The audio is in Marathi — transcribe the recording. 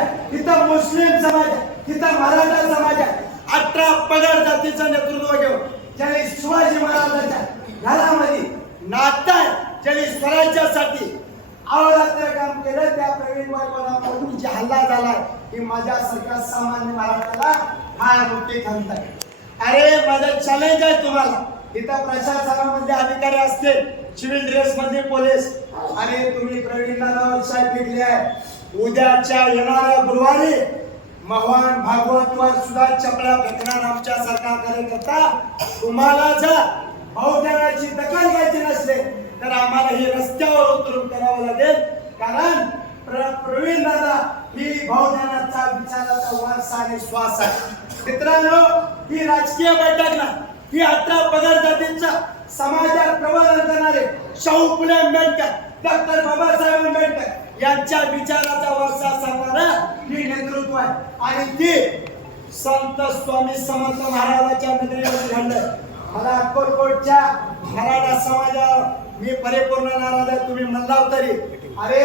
आहे, तिथं मुस्लिम समाज आहे, तिथं मराठा समाज आहे. 18 पगड जातीचं नेतृत्व घेऊन ज्यांनी शिवाजी महाराजांच्या घरामध्ये नातं आहे, ज्यांनी स्वराज्यासाठी अहोरात्र काम केलं, त्या प्रवीण वैभवनावरून जे हल्ला झालाय की माझ्यासारख्या सामान्य मराठाला फार मोठी खंत आहे. अरे माझं चॅलेंज आहे तुम्हाला, इथं प्रशासनामध्ये अधिकारी असतील, सिव्हिल ड्रेस मध्ये पोलीस, आणि तुम्ही प्रवीण नानावर साहेब भेटले आहे. उद्याच्या येणाऱ्या गुरुवारी महान भागवतवर सुद्धा चपला फेकणार आमच्या सारखा कार्यकर्ता तुम्हाला जर बहुजनाची दखल घ्यायची नसले तर आम्हाला हे रस्त्यावर उतरून करावं लागेल. कारण प्रवीण दादा ही बहुजनाचा विचाराचा वारसा आणि श्वास आहे. मित्रांनो, ही राजकीय बैठक ना, ही 18 पगड जातींचा समाजात प्रबोधन करणारे शाहू फुले आंबेडकर, डॉक्टर बाबासाहेब आंबेडकर यांच्या विचाराचा वारसा सांगणारा ही नेतृत्व आहे. आणि ती संत स्वामी समर्थ महाराजांच्या नगरीमध्ये घडलं. मला अक्कलकोटच्या मराठा समाजावर मी परिपूर्ण नाराज आहे, तुम्ही म्हणलाव तरी. अरे